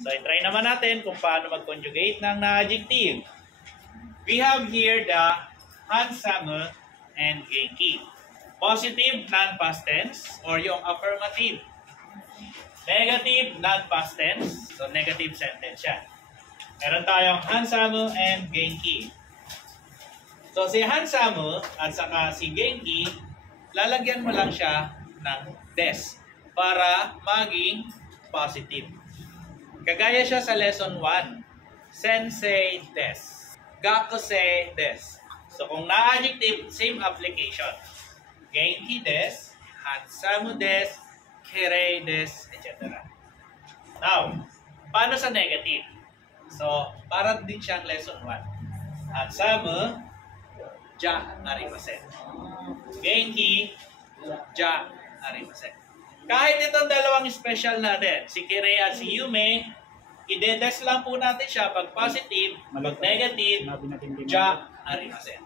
So, i-try naman natin kung paano mag-conjugate ng na-adjective. We have here the handsome and Genki. Positive, non-past tense, or yung affirmative. Negative, non-past tense, so negative sentence siya. Meron tayong handsome and Genki. So, si handsome at saka si Genki, lalagyan mo lang siya ng des para maging positive. Kagaya siya sa lesson 1. Sensei des. Gakuse des. So kung na-adjective, same application. Genki des, handsome des, kirei des, etc. Now, paano sa negative? So, para din siyang lesson 1. Handsome, ja arimasen. Genki, ja arimasen. Kahit itong dalawang special natin, si Kirei at si Yume, i-des lang po natin siya pag positive, pag negative, ja arimasen.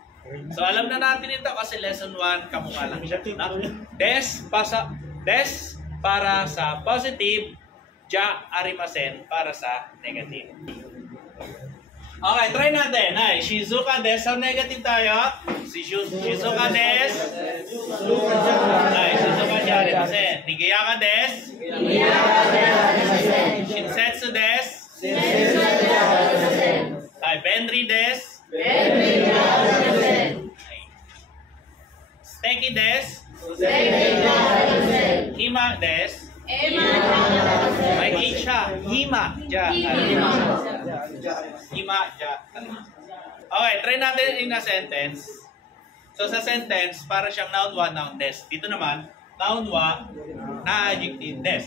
So alam na natin ito kasi lesson 1, kamukha lang siya. No? Des para sa positive, ja arimasen para sa negative. Okay, try natin. Ay, Shizuka des. Sa negative tayo. Si Shizuka des. Ay, Shizuka ja arimasen. Nigayaka des. Shinsetsu des. Ay, Benri des. Steki des. Hima des. May H siya. Hima ja. Hima ja. Okay, try natin in a sentence. So sa sentence, para siyang noun 1, noun des. Dito naman, noun 1, na-adjective des.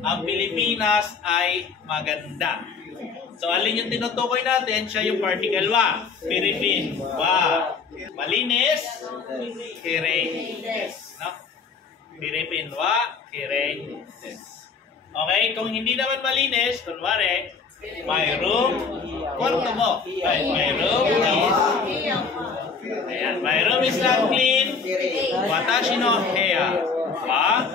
Ang Pilipinas ay maganda. So alin yung tinutukoy natin? Siya yung particle wa. Philippine wa. Malinis, kirei des. No? Philippine wa, kirei des. Okay, kung hindi naman malinis, kunwari, my room, kwarto mo. My room is, ayan, my room is not clean. Watashi no heya wa